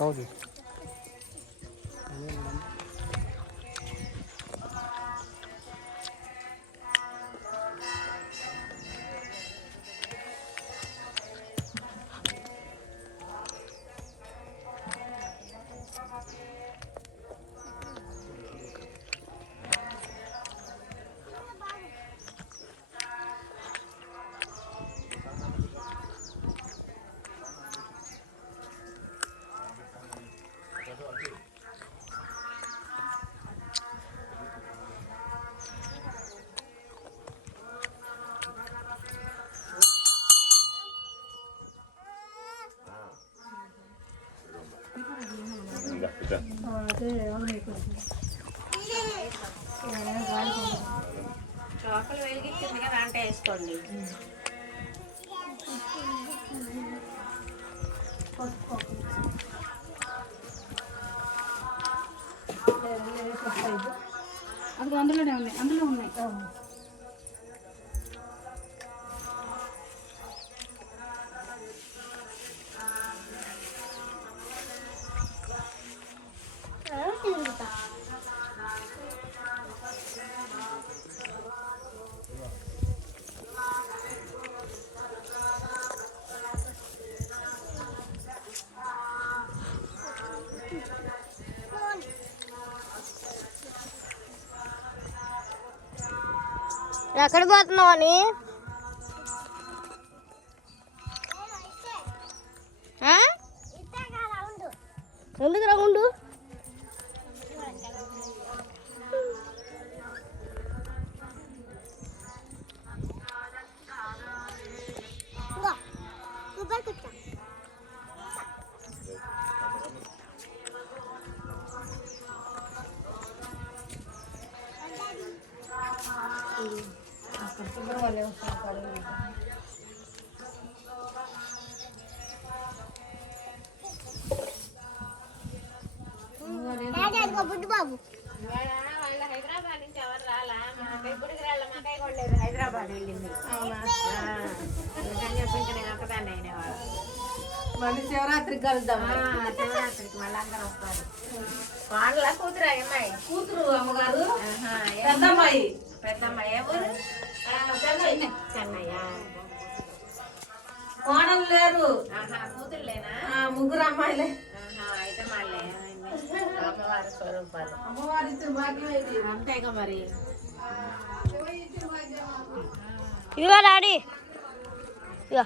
కావచ్చు. లోపల వెలిగించింది కదా అంటే వేసుకోండి. అది అందులోనే ఉన్నాయి, అందులో ఉన్నాయి. ఎక్కడ పోతున్నావు అని ఎందుకు రౌండ్ బాబు హైదరాబాద్ నుంచి ఎవరు రాలా? మాకై గుడికి మాకై కొడలేదు, హైదరాబాద్ వెళ్ళింది. నేను ఒకదాన్ని అయినవాడు. మళ్ళీ శివరాత్రికి కలుద్దాం. శివరాత్రికి మళ్ళీ అందరూ వస్తారు. వాళ్ళ కూతురు అమ్మాయి, కూతురు అమ్మగారు, పెద్దమ్మాయి. పెద్దమ్మాయి ఎవరు? చెన్నయ్య. కోడలు లేరు, కూతురు లేనా? ముగ్గురు అమ్మాయిలే. అయితే మళ్ళీ అమ్మవారి స్వరూపాలు. అమ్మవారి ఇచ్చిన భాగ్యం ఇది. అంతేగా మరి. ఇదిగో డాడీ, ఇదిగో